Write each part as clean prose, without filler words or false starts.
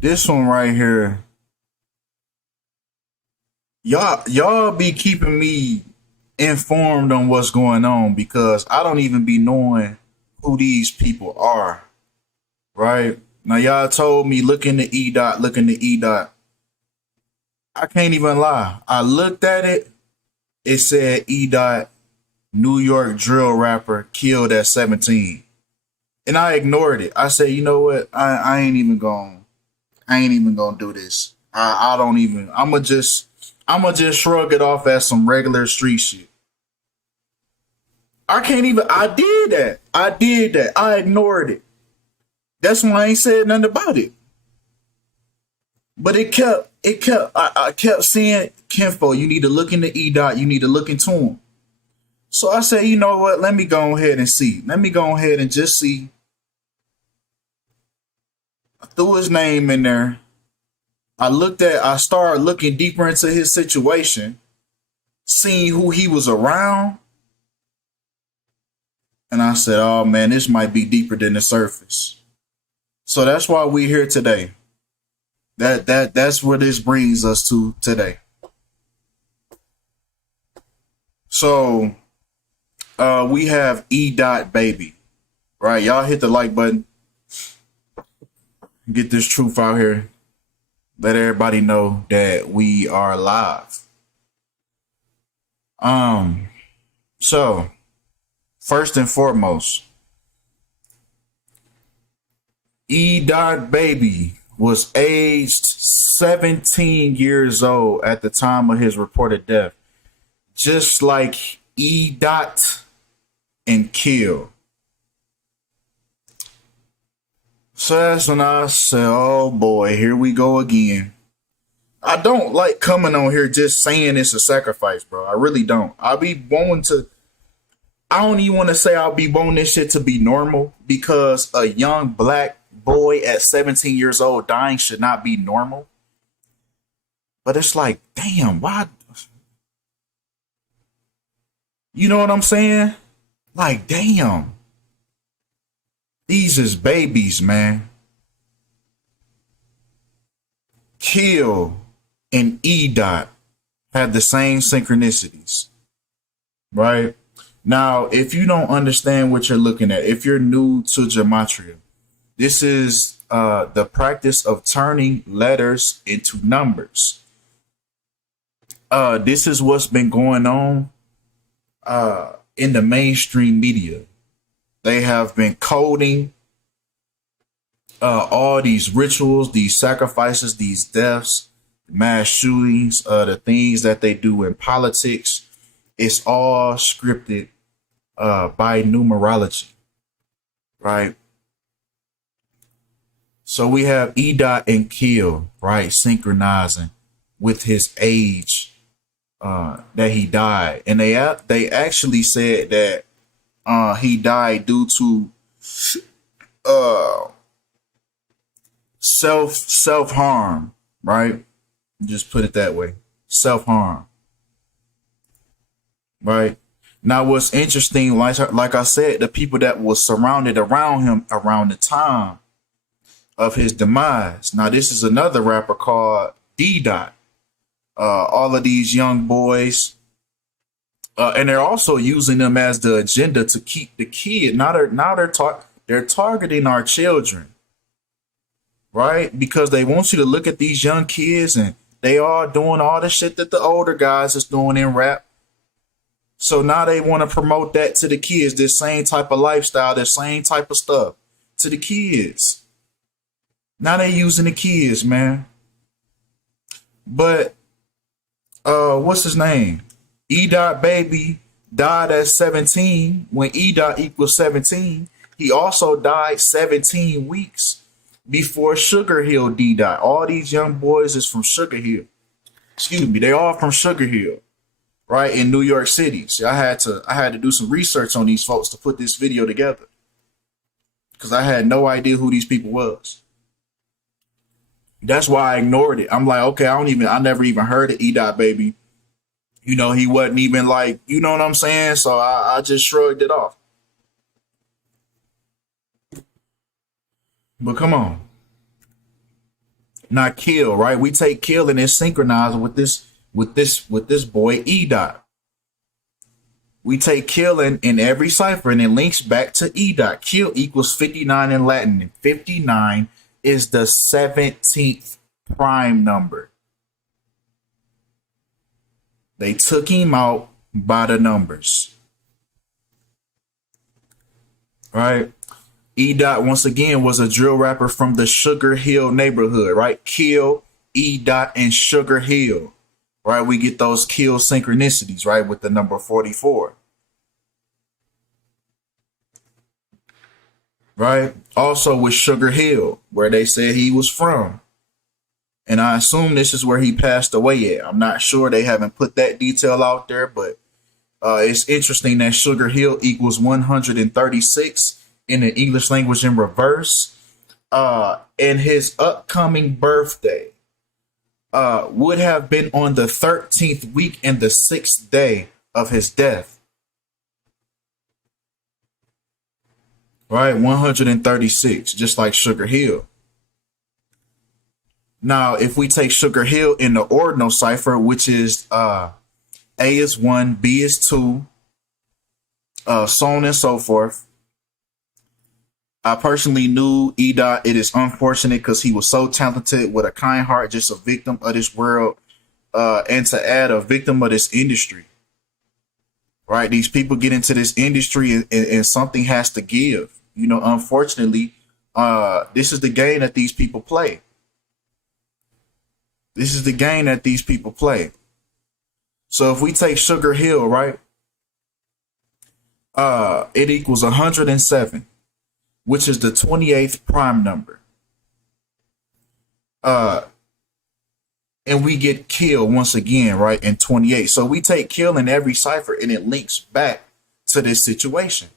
This one right here, y'all be keeping me informed on what's going on because I don't even be knowing who these people are. Right now, y'all told me look into Edot, look into Edot. I can't even lie. I looked at it. It said Edot, New York drill rapper, killed at 17, and I ignored it. I said, you know what? I ain't even going. I ain't even gonna do this. I don't even. I'm gonna just shrug it off as some regular street shit. I can't even. I did that. I did that. I ignored it. That's why I ain't said nothing about it. But I kept seeing Kinfolk. You need to look into Edot. You need to look into him. So I said, you know what? Let me go ahead and see. Let me go ahead and just see. I threw his name in there. I started looking deeper into his situation, seeing who he was around, and I said, oh man, this might be deeper than the surface. So that's why we're here today. That's where this brings us to today. So we have E dot baby. Right, y'all hit the like button. Get this truth out here. Let everybody know that we are live. So first and foremost, E dot baby was aged 17 years old at the time of his reported death, just like E dot and Kill. So that's when I said, oh boy, here we go again. I don't like coming on here just saying it's a sacrifice, bro. I really don't. I don't even want to say I'll be wanting this shit to be normal because a young black boy at 17 years old dying should not be normal. But it's like, damn, why? You know what I'm saying? Like, damn. These is babies, man. Kill and E dot have the same synchronicities, right? Now, if you don't understand what you're looking at, if you're new to Gematria, this is the practice of turning letters into numbers. This is what's been going on in the mainstream media. They have been coding all these rituals, these sacrifices, these deaths, mass shootings, the things that they do in politics. It's all scripted by numerology, right? So we have E dot and Kill, right, synchronizing with his age that he died, and they actually said that he died due to uh, self harm, right? Just put it that way, self harm, right? Now, what's interesting, like I said, the people that was surrounded around him around the time of his demise. Now, this is another rapper called D Dot. All of these young boys, and they're also using them as the agenda to keep the kid. They're targeting our children, right? Because they want you to look at these young kids, and they are doing all the shit that the older guys is doing in rap. So now they want to promote that to the kids, this same type of lifestyle, this same type of stuff to the kids. Now they using the kids, man. But what's his name? E dot baby died at 17. When E dot equals 17, he also died 17 weeks before Sugar Hill D dot. All these young boys is from Sugar Hill. Excuse me, they all from Sugar Hill, right, in New York City. So I had to do some research on these folks to put this video together because I had no idea who these people was. That's why I ignored it. I'm like, okay, I never even heard of E dot baby. You know, he wasn't even like, you know what I'm saying? So I just shrugged it off. But come on. not kill, right? We take kill and it's synchronized with this boy Edot. We take kill in every cipher and it links back to Edot. Kill equals 59 in Latin, and 59 is the 17th prime number. They took him out by the numbers. Right? Edot, once again, was a drill rapper from the Sugar Hill neighborhood, right? Kill, Edot, and Sugar Hill. Right? We get those kill synchronicities, right? With the number 44. Right? Also with Sugar Hill, where they said he was from. And I assume this is where he passed away at. I'm not sure. They haven't put that detail out there, but it's interesting that Sugar Hill equals 136 in the English language in reverse. And his upcoming birthday would have been on the 13th week and the 6th day of his death. Right? 136, just like Sugar Hill. Now, if we take Sugar Hill in the ordinal cipher, which is A is 1, B is 2, so on and so forth. I personally knew Edot. It is unfortunate because he was so talented with a kind heart, just a victim of this world, and to add, a victim of this industry. Right? These people get into this industry and something has to give. You know, unfortunately, this is the game that these people play. This is the game that these people play. So if we take Sugar Hill, right, it equals 107, which is the 28th prime number. And we get kill once again, right, in 28. So we take kill in every cipher and it links back to this situation.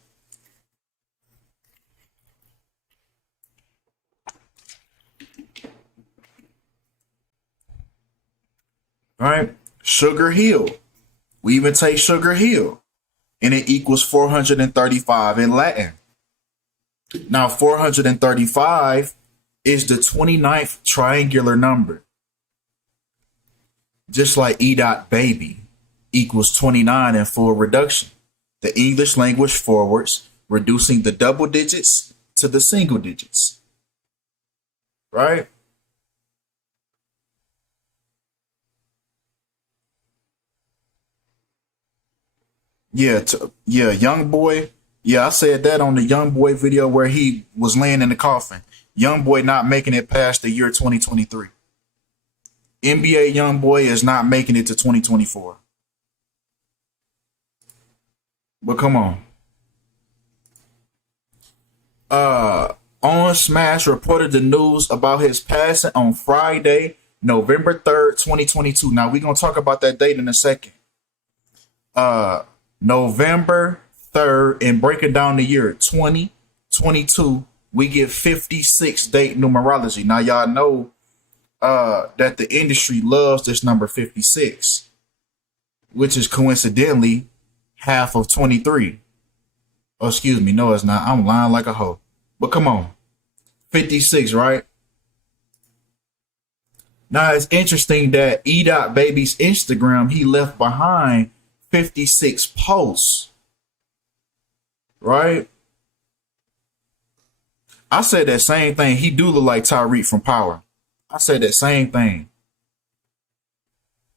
All right, Sugar Hill. We even take Sugar Hill and it equals 435 in Latin. Now, 435 is the 29th triangular number. Just like Edot baby equals 29 in full reduction. The English language forwards, reducing the double digits to the single digits. Right? Yeah, Young Boy. Yeah, I said that on the Young Boy video where he was laying in the coffin. Young Boy not making it past the year 2023. NBA Young Boy is not making it to 2024. But come on. On Smash reported the news about his passing on Friday, November 3rd, 2022. Now we're gonna talk about that date in a second. November 3rd, and breaking down the year 2022, we get 56 date numerology. Now y'all know that the industry loves this number 56, which is coincidentally half of 23. Oh, excuse me. No, it's not. I'm lying like a hoe. But come on. 56, right? Now it's interesting that Edot Baby's Instagram, he left behind 56 posts. Right? I said that same thing. He do look like Tyreek from Power. I said that same thing.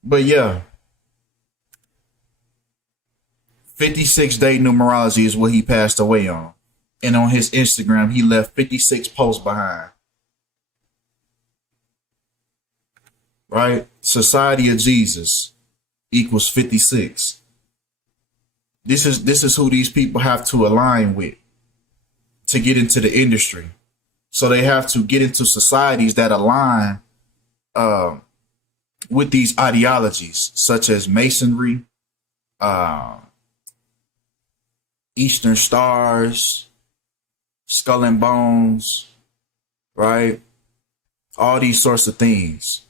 But yeah. 56 day numerology is what he passed away on. And on his Instagram, he left 56 posts behind. Right? Society of Jesus equals 56. This is who these people have to align with to get into the industry. So they have to get into societies that align with these ideologies, such as Masonry, Eastern Stars, Skull and Bones, right? All these sorts of things.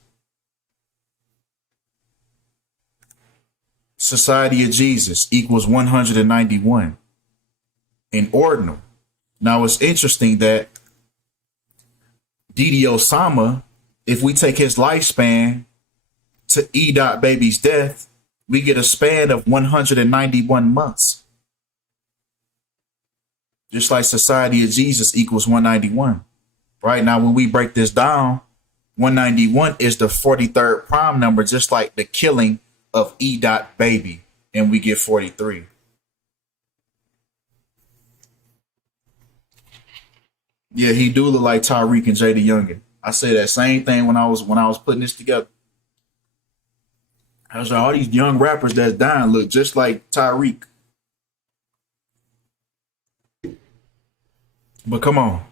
Society of Jesus equals 191 in ordinal. Now it's interesting that DD Osama If we take his lifespan to Edot baby's death, we get a span of 191 months. Just like Society of Jesus equals 191. Right now, when we break this down, 191 is the 43rd prime number, just like the killing of Edot baby, and we get 43. Yeah, he do look like Tyreek and Jada Youngin. I said that same thing when I was putting this together. I was like, all these young rappers that's dying look just like Tyreek. But come on.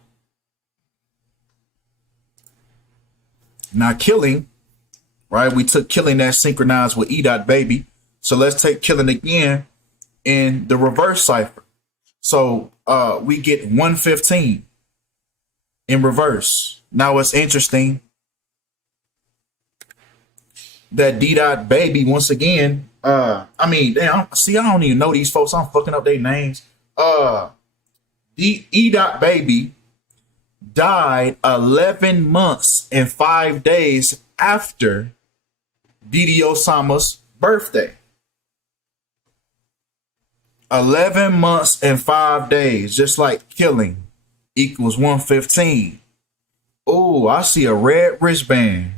Now killing, right? We took killing that synchronized with Edot baby. So let's take killing again in the reverse cipher. So we get 115 in reverse. Now it's interesting that D-Dot baby, once again, I don't even know these folks. I'm fucking up their names. E-Dot baby died 11 months and 5 days after DD Osama's birthday. 11 months and 5 days, just like killing equals 115. Oh, I see a red wristband.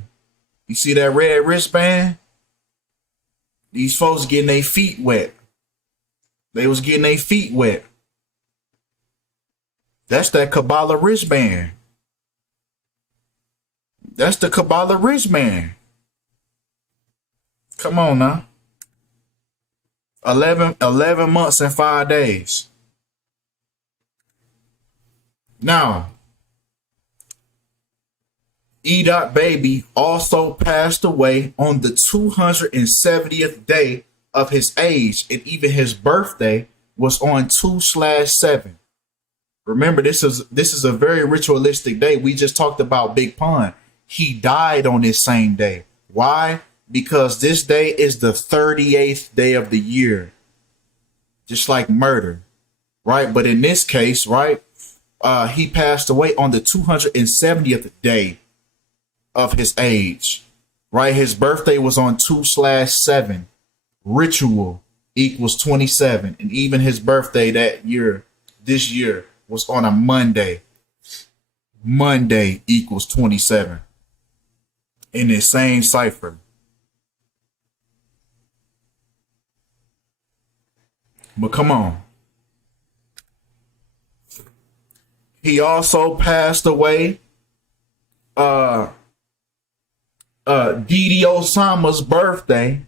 You see that red wristband? These folks getting their feet wet. They was getting their feet wet. That's that Kabbalah wristband. That's the Kabbalah wristband. Come on now. 11 months and 5 days. Now, Edot baby also passed away on the 270th day of his age, and even his birthday was on 2/7. Remember, this is a very ritualistic day. We just talked about Big Pun. He died on this same day. Why? Because this day is the 38th day of the year. Just like murder, right? But in this case, right, he passed away on the 270th day of his age, right? His birthday was on 2/7. Ritual equals 27. And even his birthday this year, was on a Monday. Monday equals 27. In the same cipher. But come on. He also passed away. DD Osama's birthday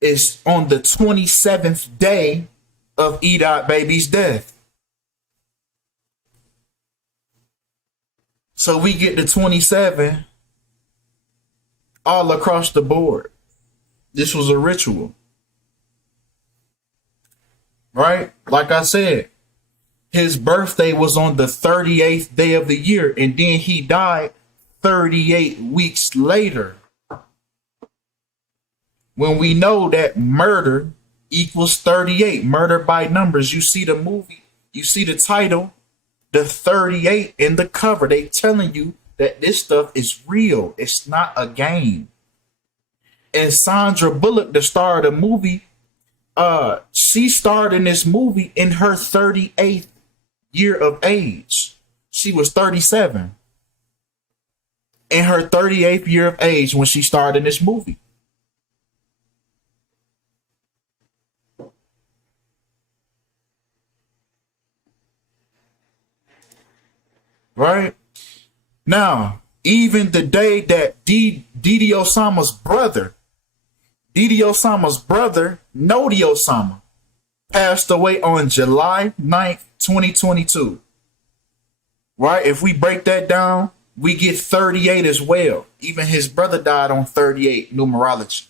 is on the 27th day of Edot baby's death. So we get to 27 all across the board. This was a ritual. Right? Like I said, his birthday was on the 38th day of the year, and then he died 38 weeks later. When we know that murder equals 38, murder by numbers. You see the movie, you see the title, the 38 in the cover. They telling you that this stuff is real. It's not a game. And Sandra Bullock, the star of the movie, she starred in this movie in her 38th year of age. She was 37 in her 38th year of age when she starred in this movie. Right? Now, even the day that DD Osama's brother, Notti Osama, passed away on July 9th, 2022. Right? If we break that down, we get 38 as well. Even his brother died on 38, numerology.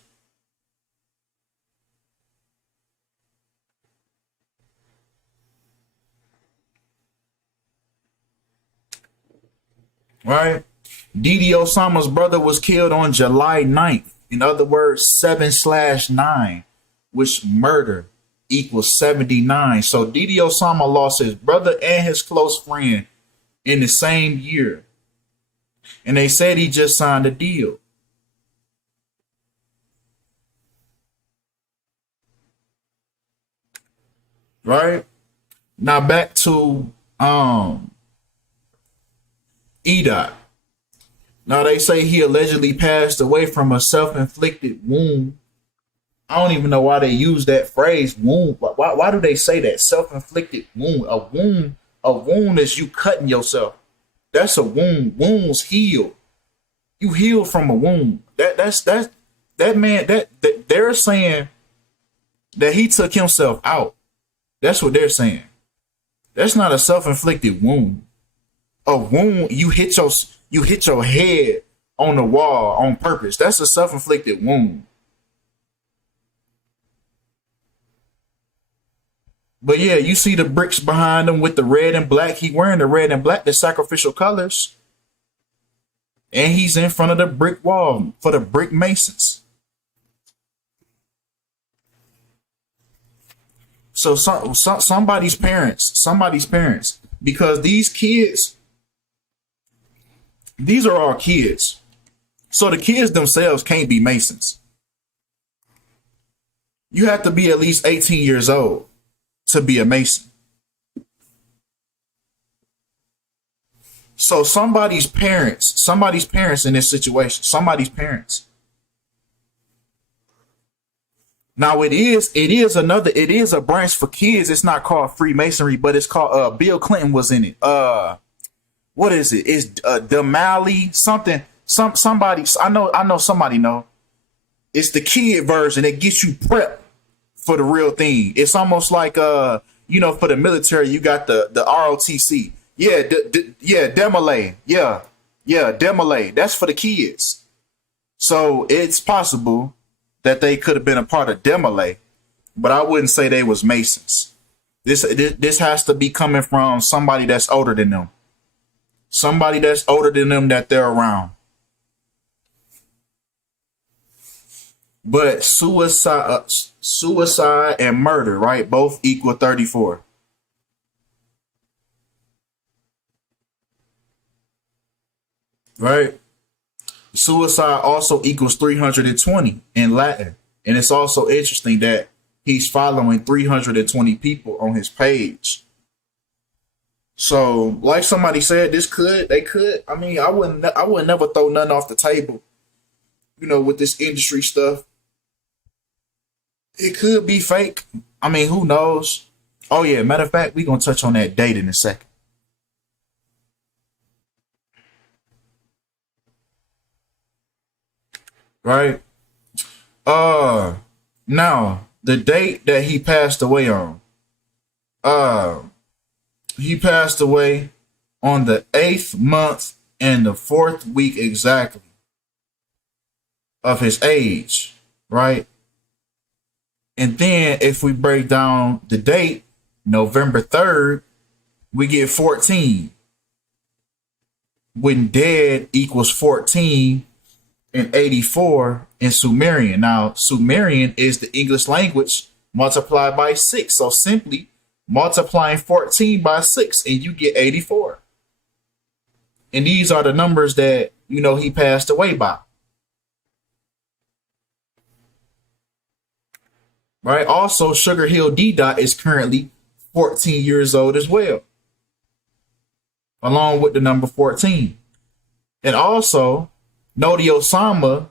Right? DD Osama's brother was killed on July 9th. In other words, 7/9, which murder equals 79. So DD Osama lost his brother and his close friend in the same year. And they said he just signed a deal. Right? Now back to Edot. Now they say he allegedly passed away from a self-inflicted wound. I don't even know why they use that phrase wound. Why do they say that? Self-inflicted wound. A wound is you cutting yourself. That's a wound. Wounds heal. You heal from a wound. That man that they're saying that he took himself out. That's what they're saying. That's not a self-inflicted wound. A wound, you hit your head on the wall on purpose. That's a self-inflicted wound. But yeah, you see the bricks behind him with the red and black. He wearing the red and black, the sacrificial colors. And he's in front of the brick wall for the brick masons. So somebody's parents, because these kids, these are our kids. So the kids themselves can't be masons. You have to be at least 18 years old to be a mason. So somebody's parents in this situation, somebody's parents. Now it is a branch for kids. It's not called Freemasonry, but it's called Bill Clinton was in it. What is it? It's Damali something. Somebody I know somebody know. It's the kid version that gets you prepped for the real thing. It's almost like for the military you got the ROTC. Yeah, Demolay. Yeah, Demolay. That's for the kids. So it's possible that they could have been a part of Demolay, but I wouldn't say they was Masons. This has to be coming from somebody that's older than them. Somebody that's older than them that they're around. But suicide and murder, right? Both equal 34. Right? Suicide also equals 320 in Latin. And it's also interesting that he's following 320 people on his page. So, like somebody said, they could. I mean, I wouldn't never throw nothing off the table, with this industry stuff. It could be fake. I mean, who knows? Oh yeah, matter of fact, we're gonna touch on that date in a second. Right? Uh Now the date that he passed away on. Uh he passed away on the 8th month and the 4th week exactly of his age, right? And then if we break down the date, November 3rd, we get 14. When dead equals 14 and 84 in Sumerian. Now, Sumerian is the English language multiplied by 6. So simply multiplying 14 by 6 and you get 84. And these are the numbers that, he passed away by. Right? Also, Sugar Hill D. Dot is currently 14 years old as well, along with the number 14. And also, Notti Osama,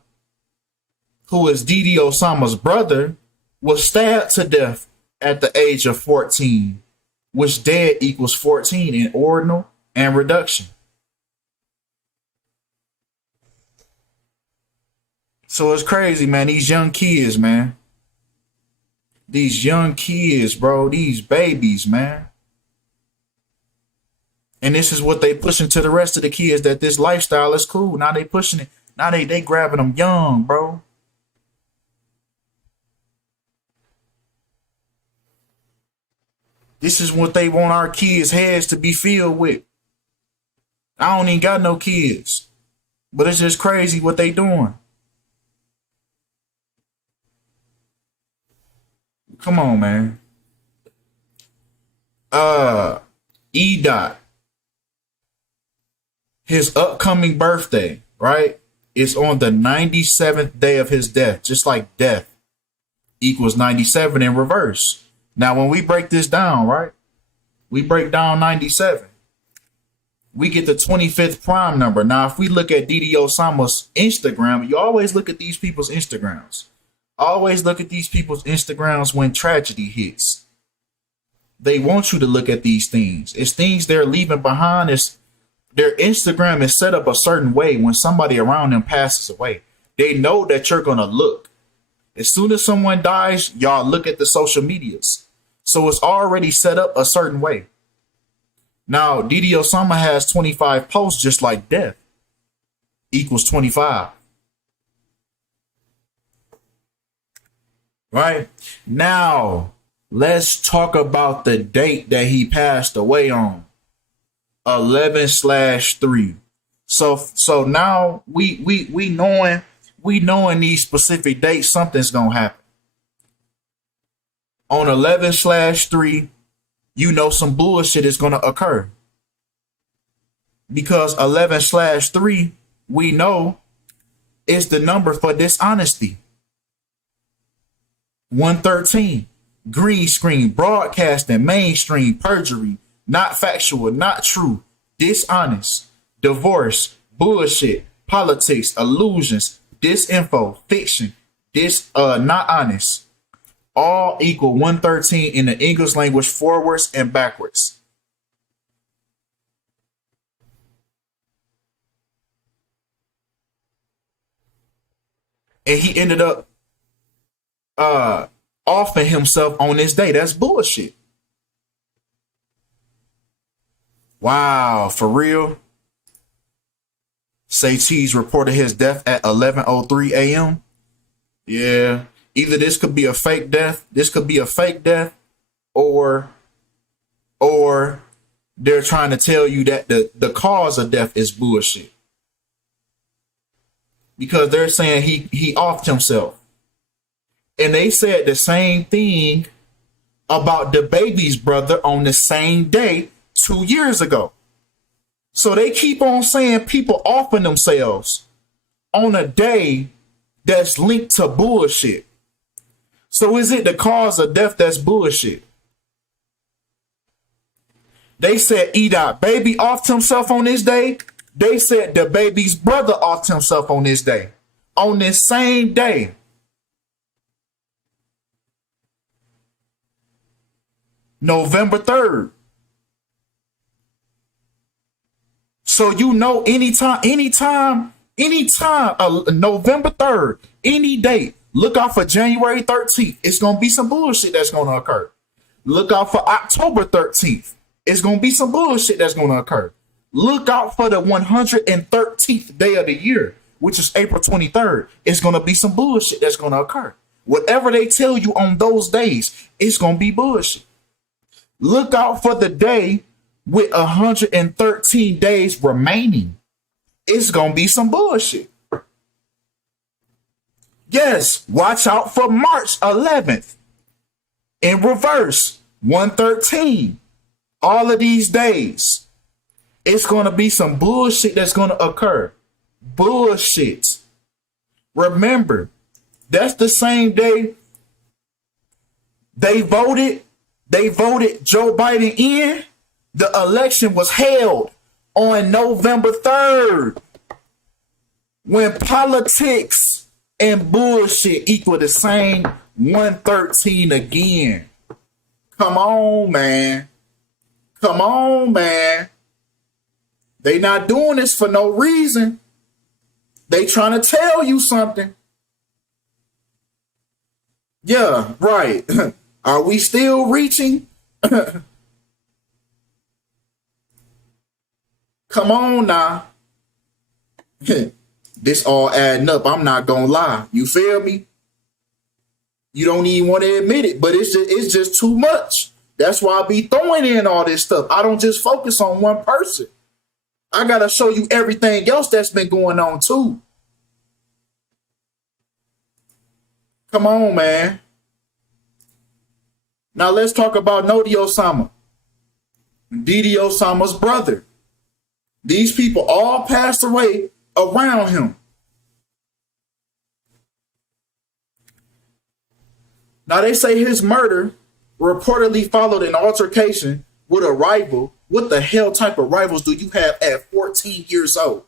who is DD Osama's brother, was stabbed to death at the age of 14, which dead equals 14 in ordinal and reduction. So it's crazy, man. These young kids, man. These young kids, bro. These babies, man. And this is what they pushing to the rest of the kids, that this lifestyle is cool. Now they pushing it. Now they grabbing them young, bro. This is what they want our kids' heads to be filled with. I don't even got no kids. But it's just crazy what they doing. Come on, man. Edot. His upcoming birthday, right, is on the 97th day of his death, just like death equals 97 in reverse. Now, when we break this down, right, we break down 97. We get the 25th prime number. Now, if we look at DD Osama's Instagram, you always look at these people's Instagrams. Always look at these people's Instagrams when tragedy hits. They want you to look at these things. It's things they're leaving behind. It's their Instagram is set up a certain way when somebody around them passes away. They know that you're going to look. As soon as someone dies, y'all look at the social medias. So it's already set up a certain way. Now, DD Osama has 25 posts just like death equals 25. Right? Now, let's talk about the date that he passed away on. 11/3. So now we knowing these specific dates, something's gonna happen. On 11/3, you know some bullshit is gonna occur. Because 11/3, we know, is the number for dishonesty. 113. Green screen, broadcasting, mainstream, perjury, not factual, not true, dishonest, divorce, bullshit, politics, illusions, disinfo, fiction, not honest. All equal 113 in the English language, forwards and backwards. And he ended up offing himself on this day. That's bullshit. Wow, for real? Say Cheese reported his death at 11:03 a.m. Yeah, either this could be a fake death. This could be a fake death, or they're trying to tell you that the cause of death is bullshit. Because they're saying he offed himself. And they said the same thing about the baby's brother on the same day 2 years ago. So they keep on saying people offing themselves on a day that's linked to bullshit. So is it the cause of death that's bullshit? They said Edot baby offed himself on this day. They said the baby's brother offed himself on this day. On this same day. November 3rd. So you know anytime, November 3rd, any date, look out for January 13th. It's going to be some bullshit that's going to occur. Look out for October 13th. It's going to be some bullshit that's going to occur. Look out for the 113th day of the year, which is April 23rd. It's going to be some bullshit that's going to occur. Whatever they tell you on those days, it's going to be bullshit. Look out for the day with 113 days remaining. It's going to be some bullshit. Yes, watch out for March 11th. In reverse, 113. All of these days, it's going to be some bullshit that's going to occur. Bullshit. Remember, that's the same day they voted Joe Biden in. The election was held on November 3rd. When politics and bullshit equal the same 113 again. Come on, man. Come on, man. They not doing this for no reason. They trying to tell you something. Yeah, right. Are we still reaching? Come on now. This all adding up. I'm not gonna lie. You feel me? You don't even want to admit it, but it's just too much. That's why I be throwing in all this stuff. I don't just focus on one person. I gotta show you everything else that's been going on too. Come on, man. Now let's talk about Notti Osama, DD Osama's brother. These people all passed away around him. Now they say his murder reportedly followed an altercation with a rival. What the hell type of rivals do you have at 14 years old?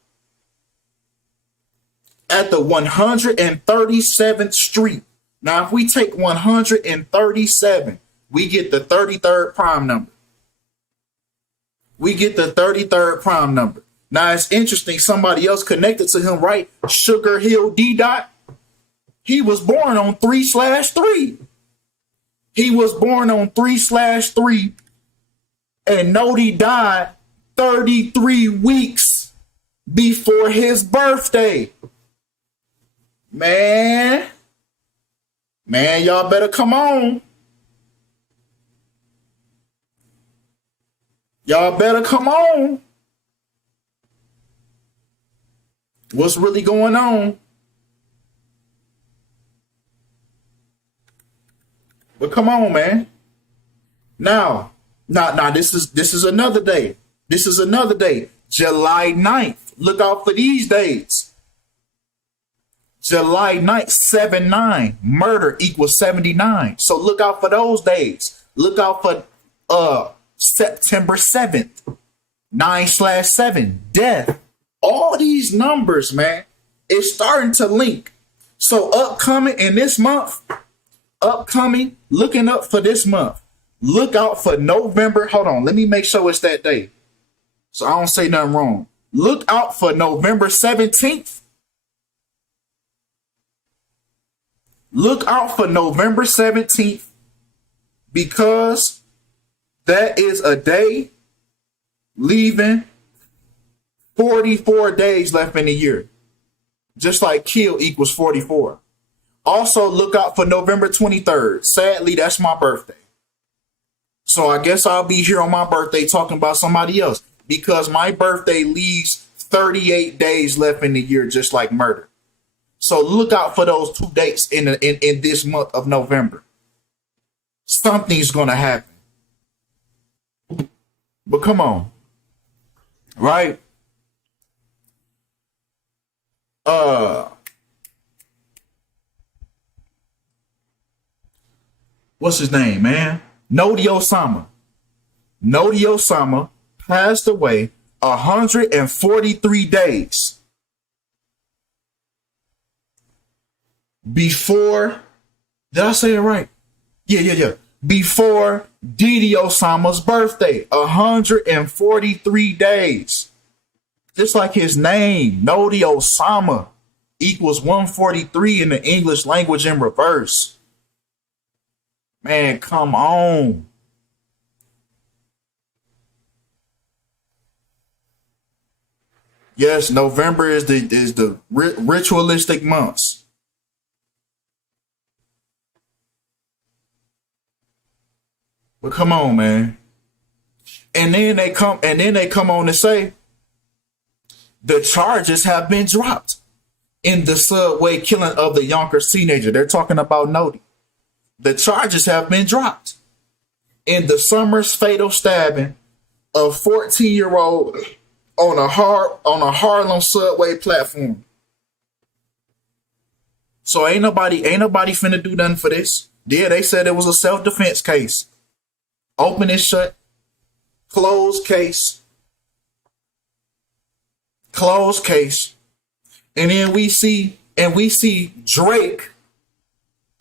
At the 137th Street. Now, if we take 137, we get the 33rd prime number. We get the 33rd prime number. Now, it's interesting. Somebody else connected to him, right? Sugar Hill D. Dot. He was born on 3/3. He was born on 3/3. And Notti died 33 weeks before his birthday. Man, y'all better come on. Y'all better come on. What's really going on? But come on, man. Now, this is another day. This is another day. July 9th. Look out for these dates. July 9th, 7-9. Murder equals 79. So look out for those days. Look out for September 7th. 9/7. Death. All these numbers, man, it's starting to link. So upcoming in this month, looking up for this month. Look out for November. Hold on. Let me make sure it's that day, so I don't say nothing wrong. Look out for November 17th. Look out for November 17th, because that is a day leaving 44 days left in the year. Just like kill equals 44. Also, look out for November 23rd. Sadly, that's my birthday. So I guess I'll be here on my birthday talking about somebody else, because my birthday leaves 38 days left in the year, just like murder. So look out for those two dates in this month of November. Something's going to happen. But come on. Right? What's his name, man? Notti Osama. Notti Osama passed away 143 days before. Did I say it right? Yeah. Before DD Osama's birthday. 143 days. Just like his name, Notti Osama equals 143 in the English language in reverse. Man, come on. Yes, November is the ritualistic months. But come on, man. And then they come on to say the charges have been dropped in the subway killing of the Yonkers teenager. They're talking about Notti. The charges have been dropped in the Summers fatal stabbing of 14-year-old on a Harlem subway platform. So ain't nobody finna do nothing for this. Yeah, they said it was a self-defense case. Open and shut. Closed case. Closed case. And then we see Drake.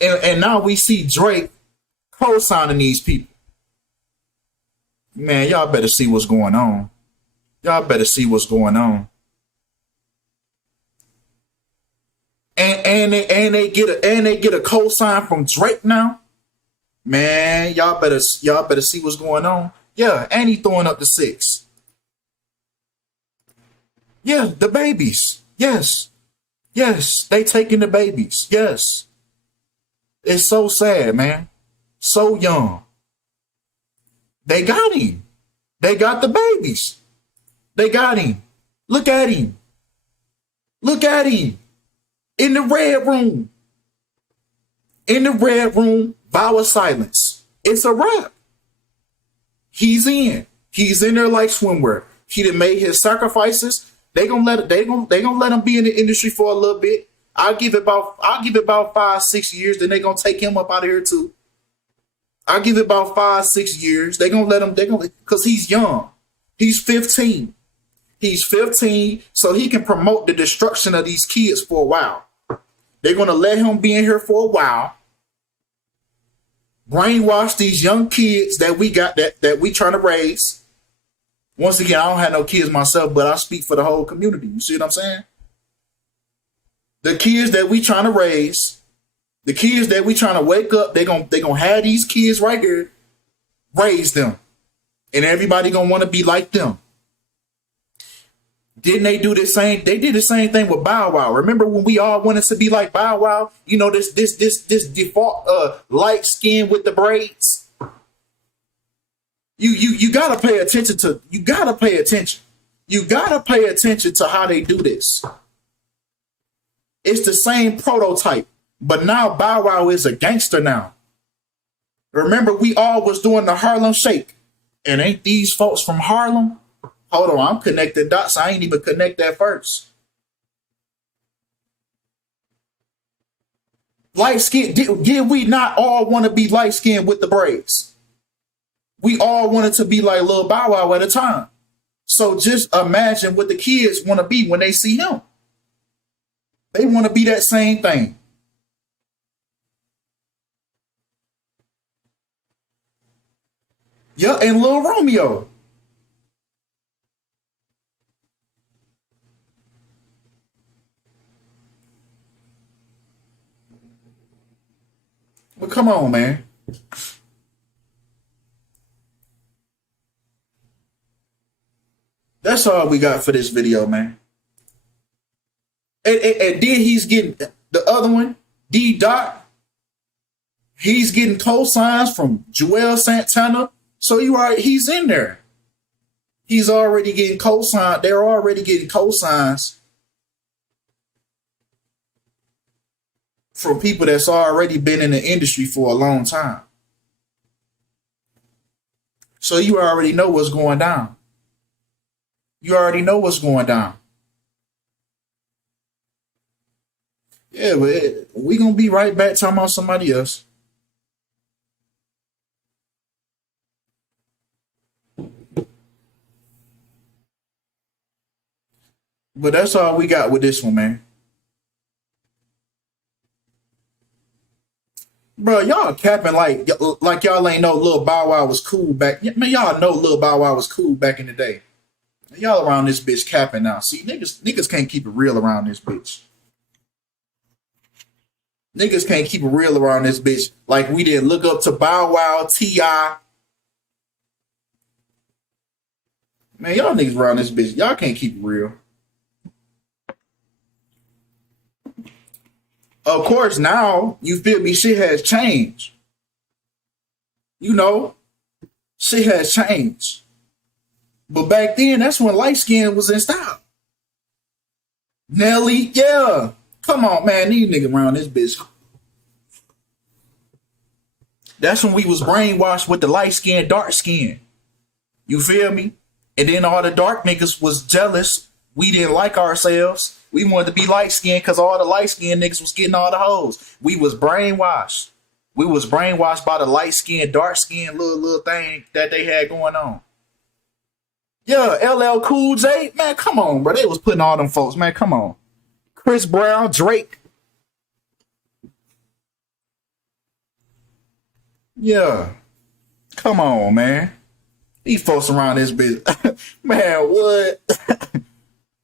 And now we see Drake co-signing these people. Man, y'all better see what's going on. Y'all better see what's going on. And they get a co-sign from Drake now. Man, y'all better see what's going on. Yeah, and he throwing up the 6. Yeah, the babies. Yes, they taking the babies. Yes. It's so sad, man. So young. They got him. They got the babies. They got him. Look at him. Look at him. In the red room. In the red room, vow of silence. It's a wrap. He's in. He's in there like swimwear. He done made his sacrifices. They gonna let him be in the industry for a little bit. I'll give it about 5-6 years. Then they gonna take him up out of here too. I'll give it about 5-6 years. They gonna let him. Because he's young. He's 15. He's 15, so he can promote the destruction of these kids for a while. They're gonna let him be in here for a while. Brainwash these young kids that we got that we trying to raise. Once again, I don't have no kids myself, but I speak for the whole community. You see what I'm saying? The kids that we trying to raise, the kids that we trying to wake up, they gonna have these kids right here, raise them, and everybody gonna want to be like them. Didn't they do the same? They did the same thing with Bow Wow. Remember when we all wanted to be like Bow Wow? You know, this default light skin with the braids. You gotta pay attention to. You gotta pay attention. You gotta pay attention to how they do this. It's the same prototype, but now Bow Wow is a gangster now. Remember, we all was doing the Harlem Shake, and ain't these folks from Harlem? Hold on, I'm connecting dots. I ain't even connect that first. Light skin, did we not all want to be light skinned with the braids? We all wanted to be like Lil Bow Wow at a time. So just imagine what the kids want to be when they see him. They want to be that same thing. Yeah, and Lil Romeo. But come on, man. That's all we got for this video, man. And then he's getting the other one, D Dot. He's getting cosigns from Joel Santana. So he's in there. He's already getting cosigns. They're already getting cosigns from people that's already been in the industry for a long time. So you already know what's going down. You already know what's going down. Yeah, but we gonna be right back talking about somebody else. But that's all we got with this one, man. Bro, y'all capping like y'all ain't know Lil Bow Wow was cool back. Man, y'all know Lil Bow Wow was cool back in the day. Y'all around this bitch capping now. See, niggas can't keep it real around this bitch. Niggas can't keep it real around this bitch. Like we didn't look up to Bow Wow, T.I. Man, y'all niggas around this bitch. Y'all can't keep it real. Of course, now, you feel me, shit has changed. You know, shit has changed. But back then, that's when light skin was in style. Nelly, yeah. Come on, man, these niggas around this bitch. That's when we was brainwashed with the light skin, dark skin. You feel me? And then all the dark niggas was jealous. We didn't like ourselves. We wanted to be light skinned because all the light skinned niggas was getting all the hoes. We was brainwashed. We was brainwashed by the light skinned, dark skinned little thing that they had going on. Yeah, LL Cool J, man, come on, bro. They was putting all them folks, man, come on. Chris Brown, Drake. Yeah. Come on, man. These folks around this bitch. Man, what?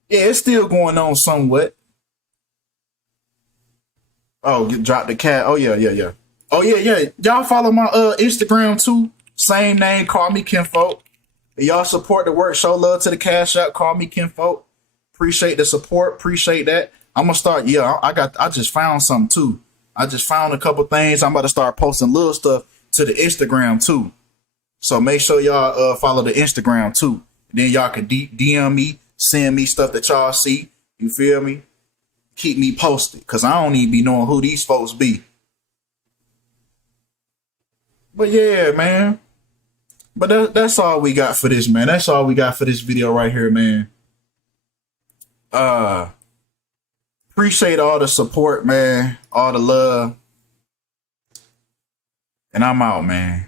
Yeah, it's still going on somewhat. Oh, you dropped the cat. Oh, yeah. Oh, yeah. Y'all follow my Instagram, too. Same name, Call Me Kinfolk. Y'all support the work. Show love to the Cash App. Call Me Kinfolk. Appreciate the support. Appreciate that. I'm going to start. Yeah, I just found something, too. I just found a couple things. I'm about to start posting little stuff to the Instagram, too. So make sure y'all follow the Instagram, too. Then y'all can DM me. Send me stuff that y'all see. You feel me? Keep me posted. Because I don't even be knowing who these folks be. But yeah, man. But that's all we got for this, man. That's all we got for this video right here, man. Appreciate all the support, man. All the love. And I'm out, man.